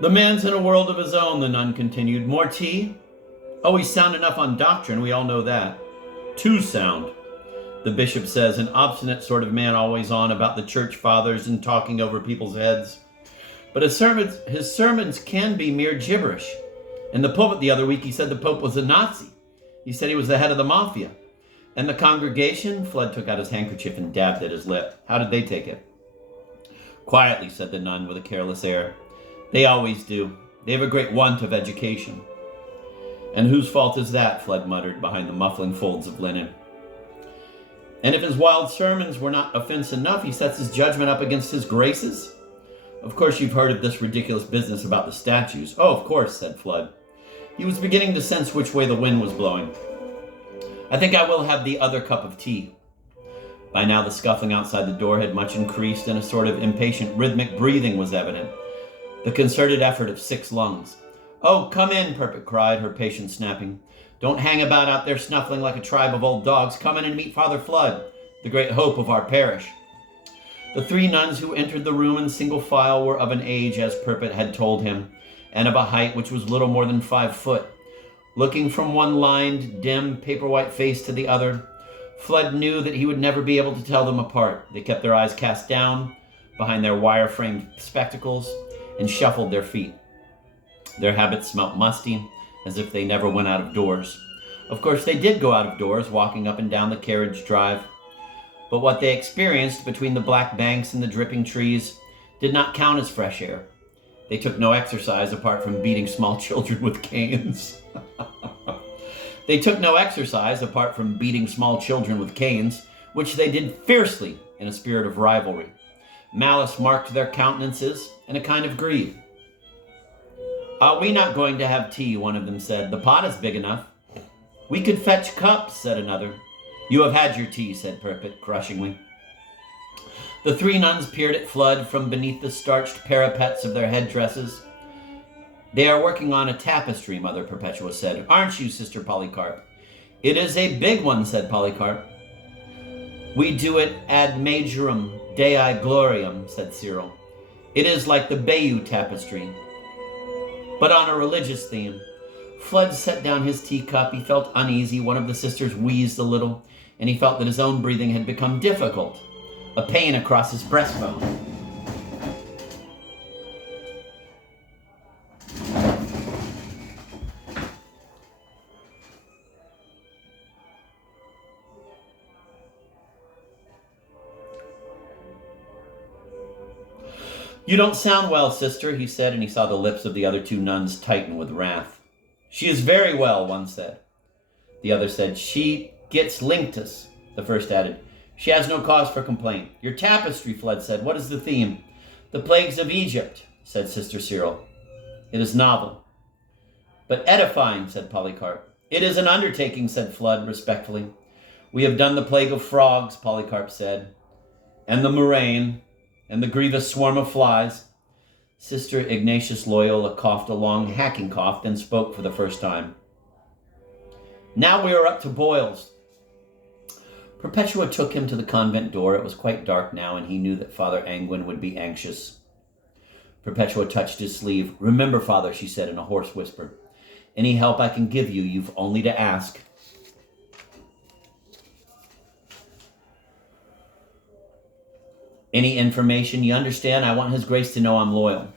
The man's in a world of his own, the nun continued. More tea? Oh, he's sound enough on doctrine, we all know that. Too sound. The bishop says, an obstinate sort of man, always on about the church fathers and talking over people's heads. But his sermons can be mere gibberish. In the pulpit the other week, he said the Pope was a Nazi. He said he was the head of the mafia. And the congregation? Fludd took out his handkerchief and dabbed at his lip. How did they take it? Quietly, said the nun with a careless air. They always do. They have a great want of education. And whose fault is that? Fludd muttered behind the muffling folds of linen. And if his wild sermons were not offense enough, he sets his judgment up against his graces? Of course you've heard of this ridiculous business about the statues. Oh, of course, said Fludd. He was beginning to sense which way the wind was blowing. I think I will have the other cup of tea. By now the scuffling outside the door had much increased, and a sort of impatient rhythmic breathing was evident. The concerted effort of 6 lungs. Oh, come in, Purpet cried, her patience snapping. Don't hang about out there snuffling like a tribe of old dogs. Come in and meet Father Fludd, the great hope of our parish. The 3 nuns who entered the room in single file were of an age, as Purpet had told him, and of a height which was little more than 5 foot. Looking from one lined, dim, paper-white face to the other, Fludd knew that he would never be able to tell them apart. They kept their eyes cast down behind their wire-framed spectacles and shuffled their feet. Their habits smelt musty, as if they never went out of doors. Of course, they did go out of doors, walking up and down the carriage drive. But what they experienced between the black banks and the dripping trees did not count as fresh air. They took no exercise apart from beating small children with canes. They took no exercise apart from beating small children with canes, which they did fiercely in a spirit of rivalry. Malice marked their countenances and a kind of greed. Are we not going to have tea? One of them said. The pot is big enough. We could fetch cups, said another. You have had your tea, said Purpet crushingly. The 3 nuns peered at Fludd from beneath the starched parapets of their headdresses. They are working on a tapestry, Mother Perpetua said. Aren't you, Sister Polycarp? It is a big one, said Polycarp. We do it ad majorem Dei gloriam, said Cyril. It is like the Bayeux tapestry, but on a religious theme. Fludd set down his teacup. He felt uneasy. One of the sisters wheezed a little, and he felt that his own breathing had become difficult, a pain across his breastbone. You don't sound well, sister, he said, and he saw the lips of the other 2 nuns tighten with wrath. She is very well, one said. The other said, she gets linctus, the first added. She has no cause for complaint. Your tapestry, Fludd said. What is the theme? The plagues of Egypt, said Sister Cyril. It is novel. But edifying, said Polycarp. It is an undertaking, said Fludd respectfully. We have done the plague of frogs, Polycarp said, and the murrain, and the grievous swarm of flies. Sister Ignatius Loyola coughed a long hacking cough, then spoke for the first time. Now we are up to boils. Perpetua took him to the convent door. It was quite dark now, and he knew that Father Angwin would be anxious. Perpetua touched his sleeve. Remember, Father, she said in a hoarse whisper, any help I can give you, you've only to ask. Any information, you understand? I want His Grace to know I'm loyal.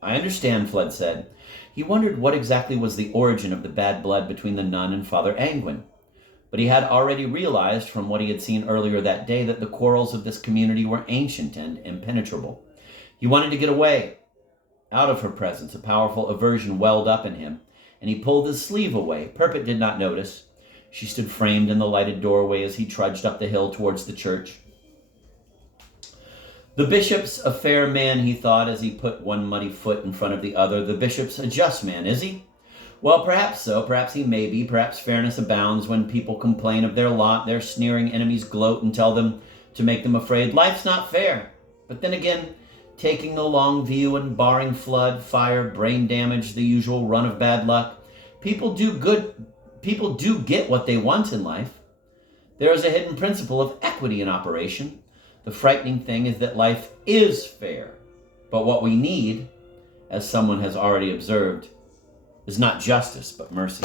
I understand, Fludd said. He wondered what exactly was the origin of the bad blood between the nun and Father Angwin. But he had already realized from what he had seen earlier that day that the quarrels of this community were ancient and impenetrable. He wanted to get away. Out of her presence, a powerful aversion welled up in him, and he pulled his sleeve away. Purpet did not notice. She stood framed in the lighted doorway as he trudged up the hill towards the church. The bishop's a fair man, he thought, as he put one muddy foot in front of the other. The bishop's a just man, is he? Well, perhaps so. Perhaps he may be. Perhaps fairness abounds. When people complain of their lot, their sneering enemies gloat and tell them to make them afraid. Life's not fair. But then again, taking the long view and barring flood, fire, brain damage, the usual run of bad luck, people do get what they want in life. There is a hidden principle of equity in operation. The frightening thing is that life is fair. But what we need, as someone has already observed, is not justice, but mercy.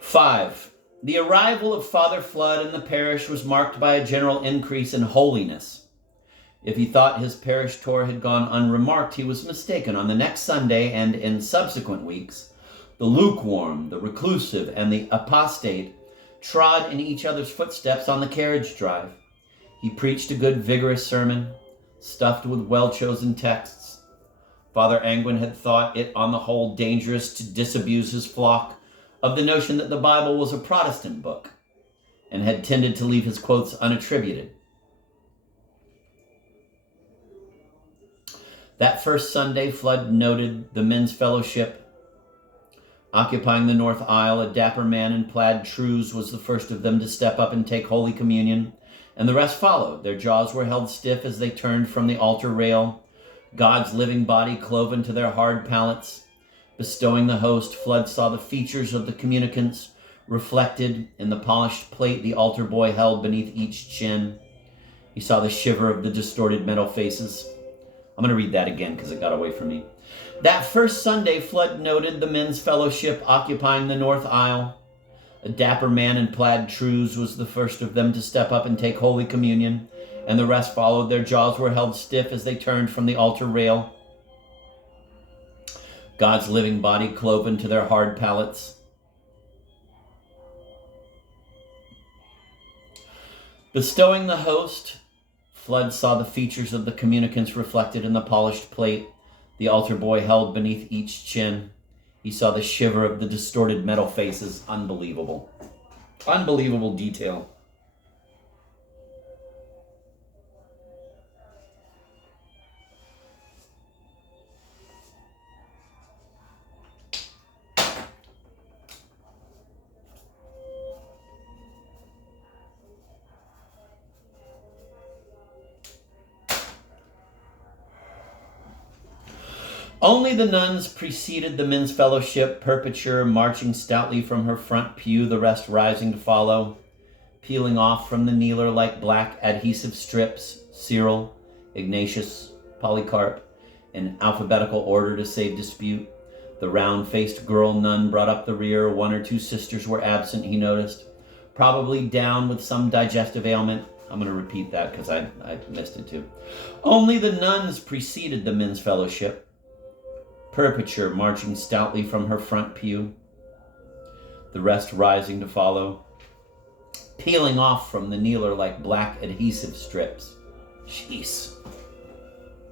Five, the arrival of Father Fludd in the parish was marked by a general increase in holiness. If he thought his parish tour had gone unremarked, he was mistaken. On the next Sunday and in subsequent weeks, the lukewarm, the reclusive, and the apostate trod in each other's footsteps on the carriage drive. He preached a good, vigorous sermon, stuffed with well-chosen texts. Father Angwin had thought it, on the whole, dangerous to disabuse his flock of the notion that the Bible was a Protestant book, and had tended to leave his quotes unattributed. That first Sunday, Fludd noted the men's fellowship occupying the north aisle. A dapper man in plaid trews was the first of them to step up and take Holy Communion, and the rest followed. Their jaws were held stiff as they turned from the altar rail, God's living body cloven to their hard palates. Bestowing the host, Fludd saw the features of the communicants reflected in the polished plate the altar boy held beneath each chin. He saw the shiver of the distorted metal faces. I'm going to read that again because it got away from me. That first Sunday, Fludd noted the men's fellowship occupying the north aisle. A dapper man in plaid trews was the first of them to step up and take Holy Communion, and the rest followed. Their jaws were held stiff as they turned from the altar rail, God's living body cloven to their hard palates. Bestowing the host, Fludd saw the features of the communicants reflected in the polished plate the altar boy held beneath each chin. He saw the shiver of the distorted metal faces. Unbelievable. Unbelievable detail. Only the nuns preceded the men's fellowship, Perpeture marching stoutly from her front pew, the rest rising to follow, peeling off from the kneeler like black adhesive strips, Cyril, Ignatius, Polycarp, in alphabetical order to save dispute. The round-faced girl nun brought up the rear. One or two sisters were absent, he noticed, probably down with some digestive ailment. I'm going to repeat that because I missed it too. Only the nuns preceded the men's fellowship, Perpeture marching stoutly from her front pew, the rest rising to follow, peeling off from the kneeler like black adhesive strips. Jeez.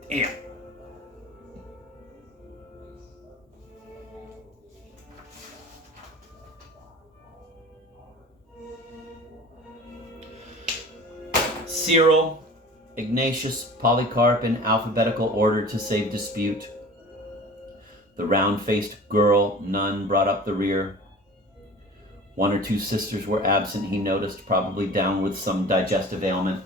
Damn. Cyril, Ignatius, Polycarp in alphabetical order to save dispute. The round-faced girl nun brought up the rear. One or two sisters were absent, he noticed, probably down with some digestive ailment.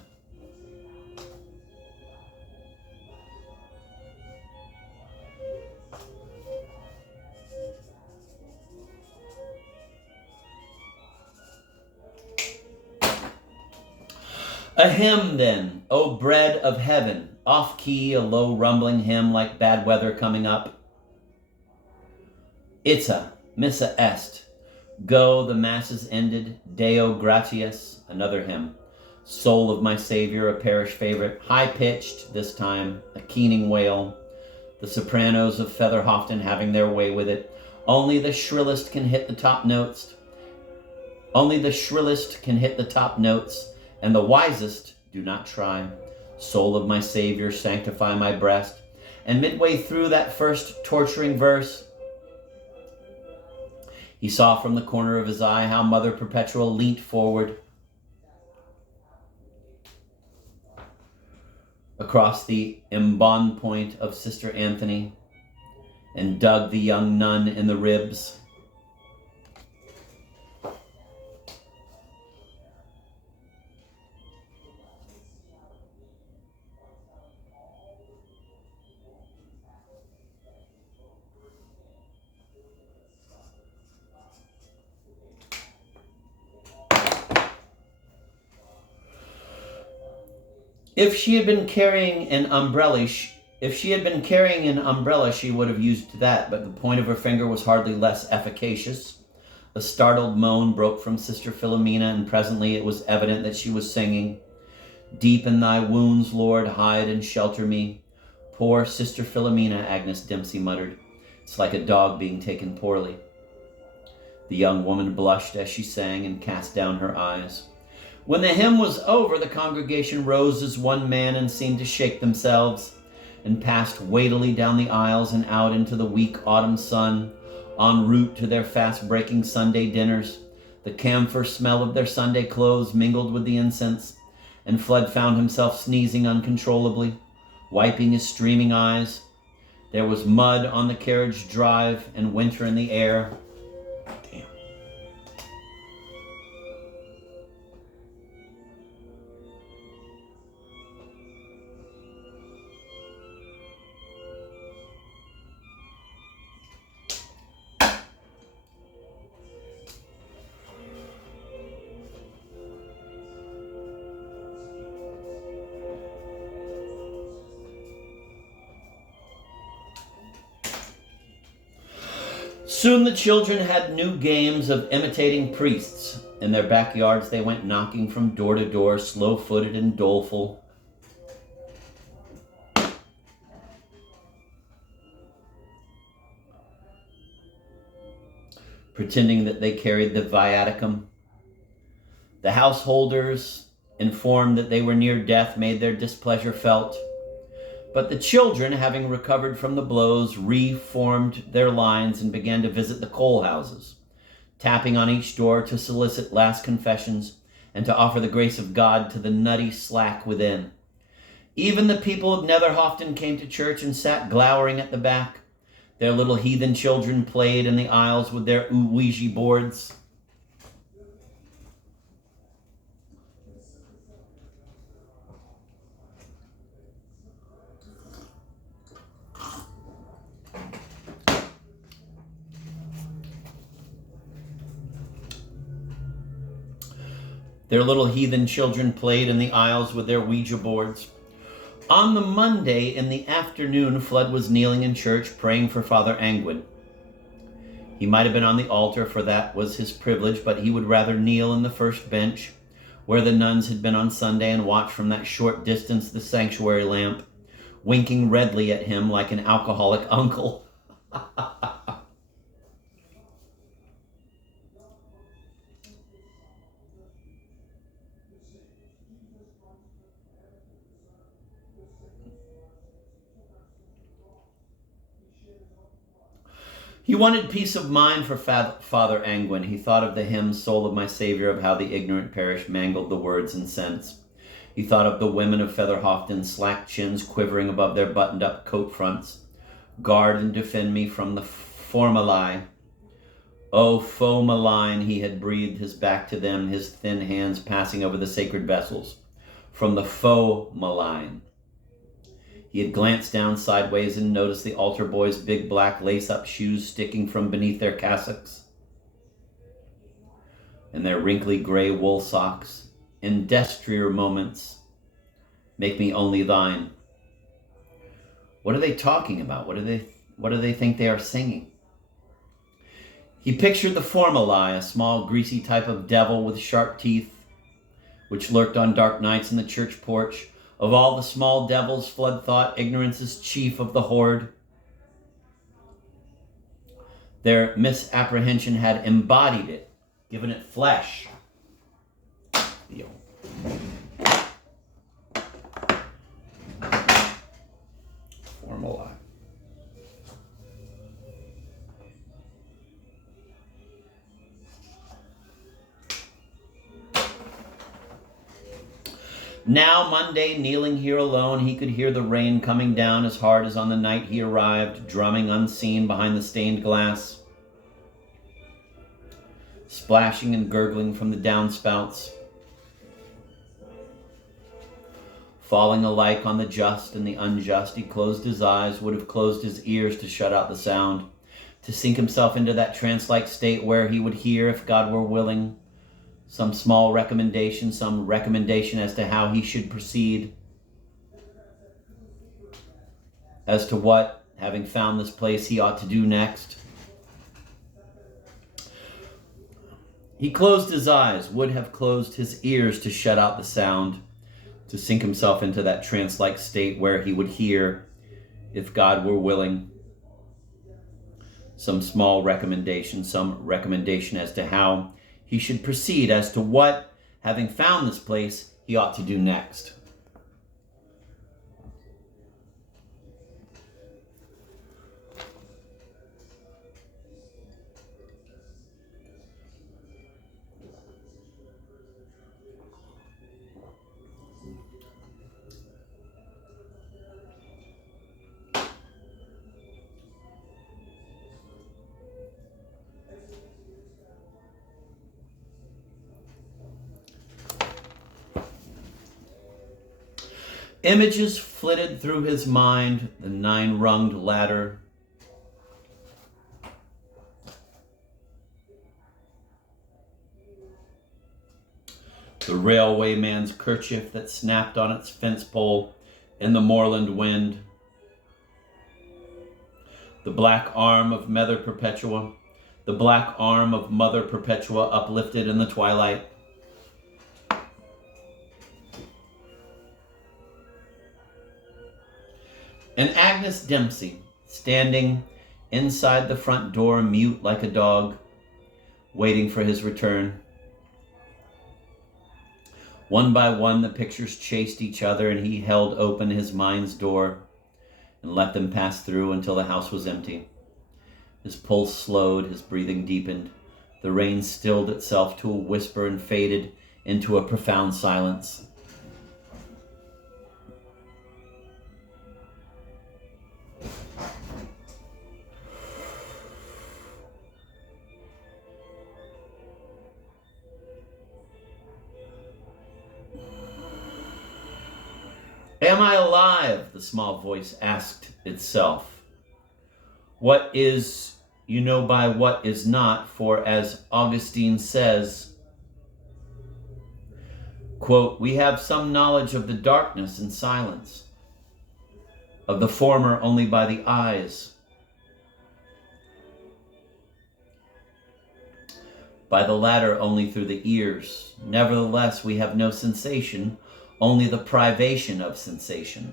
A hymn then, O bread of heaven, off-key, a low rumbling hymn like bad weather coming up. Ita, missa est. Go, the mass is ended. Deo gratias, another hymn. Soul of my Savior, a parish favorite. High-pitched this time, a keening wail. The sopranos of Featherhofton having their way with it. Only the shrillest can hit the top notes. Only the shrillest can hit the top notes, and the wisest do not try. Soul of my Savior, sanctify my breast. And midway through that first torturing verse, he saw from the corner of his eye how Mother Perpetual leant forward across the embonpoint of Sister Anthony and dug the young nun in the ribs. If she had been carrying an umbrella, she would have used that, but the point of her finger was hardly less efficacious. A startled moan broke from Sister Philomena, and presently it was evident that she was singing, "Deep in thy wounds, Lord, hide and shelter me." "Poor Sister Philomena," Agnes Dempsey muttered. "It's like a dog being taken poorly." The young woman blushed as she sang and cast down her eyes. When the hymn was over, the congregation rose as one man and seemed to shake themselves, and passed weightily down the aisles and out into the weak autumn sun, en route to their fast-breaking Sunday dinners. The camphor smell of their Sunday clothes mingled with the incense, and Fludd found himself sneezing uncontrollably, wiping his streaming eyes. There was mud on the carriage drive and winter in the air. Damn. Soon the children had new games of imitating priests. In their backyards they went knocking from door to door, slow-footed and doleful. Pretending that they carried the viaticum. The householders, informed that they were near death, made their displeasure felt. But the children, having recovered from the blows, reformed their lines and began to visit the coal houses, tapping on each door to solicit last confessions and to offer the grace of God to the nutty slack within. Even the people of Netherhofton came to church and sat glowering at the back. Their little heathen children played in the aisles with their Ouija boards. Their little heathen children played in the aisles with their Ouija boards. On the Monday in the afternoon, Fludd was kneeling in church praying for Father Angwin. He might have been on the altar, for that was his privilege, but he would rather kneel in the first bench, where the nuns had been on Sunday, and watch from that short distance the sanctuary lamp, winking redly at him like an alcoholic uncle. He wanted peace of mind for Father Angwin. He thought of the hymn, "Soul of my Savior," of how the ignorant parish mangled the words and sense. He thought of the women of Featherhofton, slack chins quivering above their buttoned-up coat fronts. "Guard and defend me from the formulae." "Oh, faux malign," he had breathed his back to them, his thin hands passing over the sacred vessels. "From the faux malign." He had glanced down sideways and noticed the altar boys' big black lace-up shoes sticking from beneath their cassocks, and their wrinkly gray wool socks. In destrier moments, "Make me only thine." What are they talking about? What do they think they are singing? He pictured the formulae, a small greasy type of devil with sharp teeth, which lurked on dark nights in the church porch. Of all the small devils, Fludd thought ignorance is chief of the horde. Their misapprehension had embodied it, given it flesh. Formulae. Now, Monday, kneeling here alone, he could hear the rain coming down as hard as on the night he arrived, drumming unseen behind the stained glass, splashing and gurgling from the downspouts, falling alike on the just and the unjust. He closed his eyes, would have closed his ears to shut out the sound, to sink himself into that trance-like state where he would hear, if God were willing, some small recommendation, some recommendation as to how he should proceed. as to what, having found this place, he ought to do next. He closed his eyes, would have closed his ears to shut out the sound, to sink himself into that trance-like state where he would hear, if God were willing, some recommendation as to how he should proceed, as to what, having found this place, he ought to do next. Images flitted through his mind, the 9-runged ladder. The railwayman's kerchief that snapped on its fence pole in the moorland wind. The black arm of Mother Perpetua, uplifted in the twilight. And Agnes Dempsey, standing inside the front door, mute like a dog, waiting for his return. One by one, the pictures chased each other, and he held open his mind's door and let them pass through until the house was empty. His pulse slowed, his breathing deepened. The rain stilled itself to a whisper and faded into a profound silence. Am I alive? The small voice asked itself. What is, you know by what is not, for as Augustine says, quote, we have some knowledge of the darkness and silence, of the former only by the eyes, by the latter only through the ears. Nevertheless, we have no sensation, only the privation of sensation.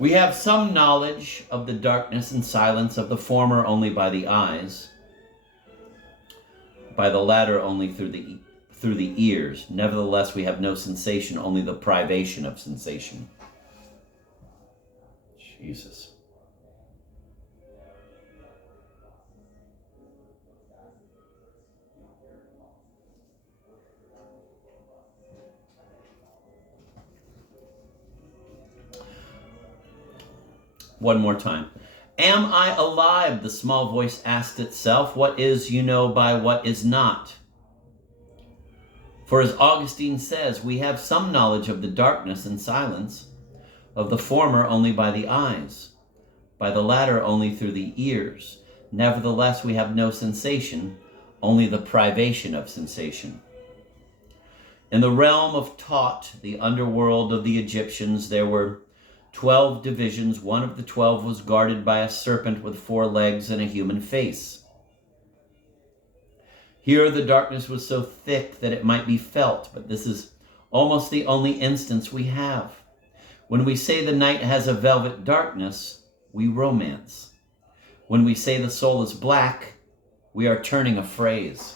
We have some knowledge of the darkness and silence of the former only by the eyes, by the latter only through the ears. Nevertheless, we have no sensation, only the privation of sensation. Jesus. One more time. Am I alive? The small voice asked itself. What is, you know by what is not. For as Augustine says, we have some knowledge of the darkness and silence, of the former only by the eyes, by the latter only through the ears. Nevertheless, we have no sensation, only the privation of sensation. In the realm of Taut, the underworld of the Egyptians, there were 12 divisions. One of the 12 was guarded by a serpent with 4 legs and a human face. Here the darkness was so thick that it might be felt, but this is almost the only instance we have. When we say the night has a velvet darkness, we romance. When we say the soul is black, we are turning a phrase.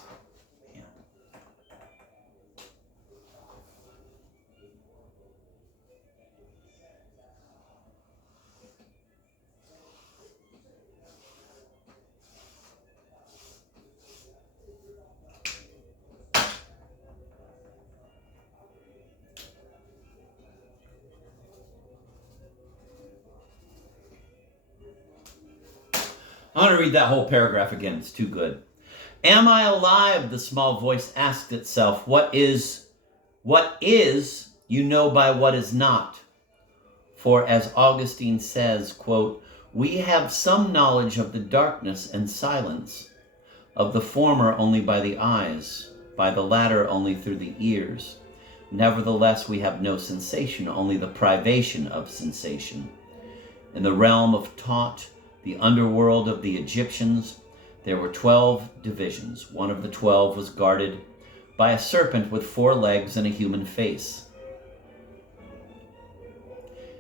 I want to read that whole paragraph again. It's too good. Am I alive? The small voice asked itself. What is, you know by what is not. For as Augustine says, quote, we have some knowledge of the darkness and silence, of the former only by the eyes, by the latter only through the ears. Nevertheless, we have no sensation, only the privation of sensation. In the realm of Taut, the underworld of the Egyptians, there were 12 divisions. One of the 12 was guarded by a serpent with 4 legs and a human face.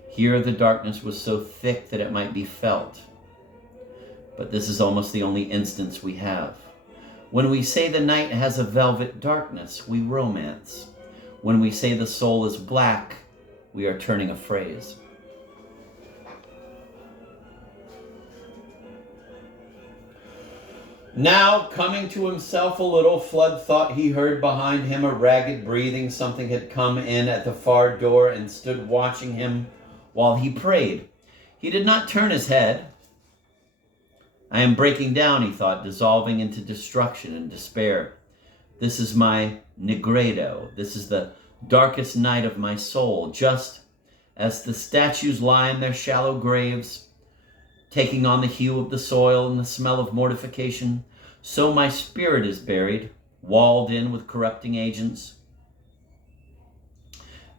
Here the darkness was so thick that it might be felt. But this is almost the only instance we have. When we say the night has a velvet darkness, we romance. When we say the soul is black, we are turning a phrase. Now, coming to himself a little, Fludd thought he heard behind him a ragged breathing. Something had come in at the far door and stood watching him while he prayed. He did not turn his head. I am breaking down, he thought, dissolving into destruction and despair. This is my Negredo. This is the darkest night of my soul, just as the statues lie in their shallow graves, taking on the hue of the soil and the smell of mortification, so my spirit is buried, walled in with corrupting agents.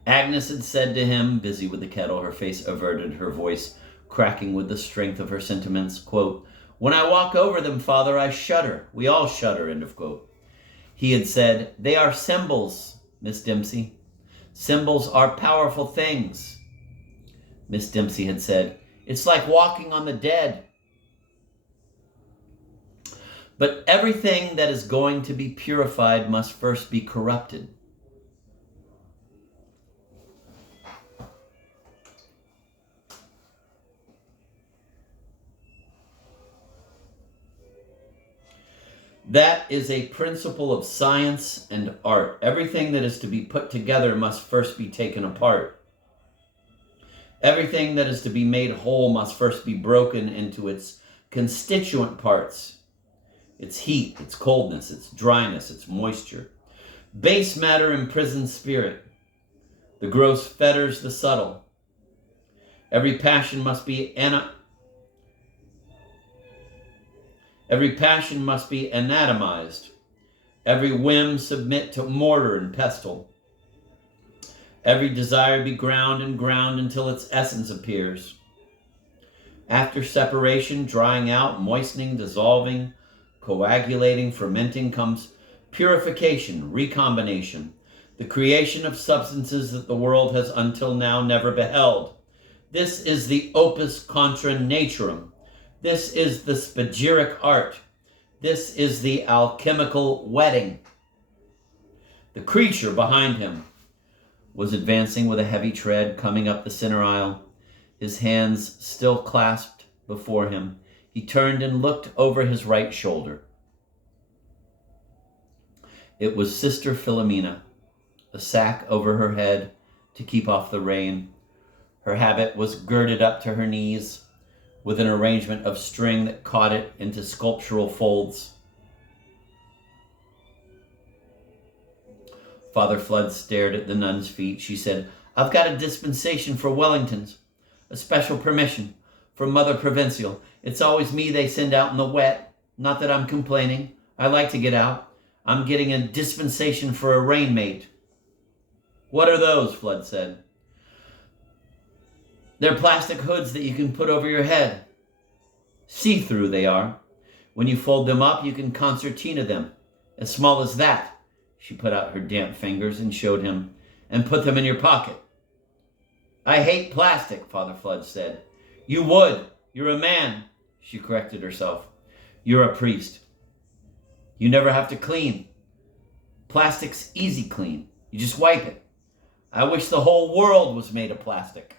Agnes had said to him, busy with the kettle, her face averted, her voice cracking with the strength of her sentiments, quote, when I walk over them, Father, I shudder. We all shudder, end of quote. He had said, they are symbols, Miss Dempsey. Symbols are powerful things. Miss Dempsey had said, it's like walking on the dead. But everything that is going to be purified must first be corrupted. That is a principle of science and art. Everything that is to be put together must first be taken apart. Everything that is to be made whole must first be broken into its constituent parts. Its heat, its coldness, its dryness, its moisture. Base matter imprisons spirit. The gross fetters the subtle. Every passion must be anatomized. Every whim submit to mortar and pestle. Every desire be ground until its essence appears. After separation, drying out, moistening, dissolving, coagulating, fermenting, comes purification, recombination, the creation of substances that the world has until now never beheld. This is the opus contra naturam. This is the spagyric art. This is the alchemical wedding. The creature behind him was advancing with a heavy tread, coming up the center aisle, his hands still clasped before him. He turned and looked over his right shoulder. It was Sister Philomena, a sack over her head to keep off the rain. Her habit was girded up to her knees with an arrangement of string that caught it into sculptural folds. Father Fludd stared at the nun's feet. She said, I've got a dispensation for Wellingtons, a special permission from Mother Provincial. It's always me they send out in the wet. Not that I'm complaining. I like to get out. I'm getting a dispensation for a rain mate. What are those? Fludd said. They're plastic hoods that you can put over your head. See-through they are. When you fold them up, you can concertina them. As small as that. She put out her damp fingers and showed him, and put them in your pocket. I hate plastic, Father Fludd said. You would. You're a man. She corrected herself. You're a priest. You never have to clean. Plastic's easy clean. You just wipe it. I wish the whole world was made of plastic.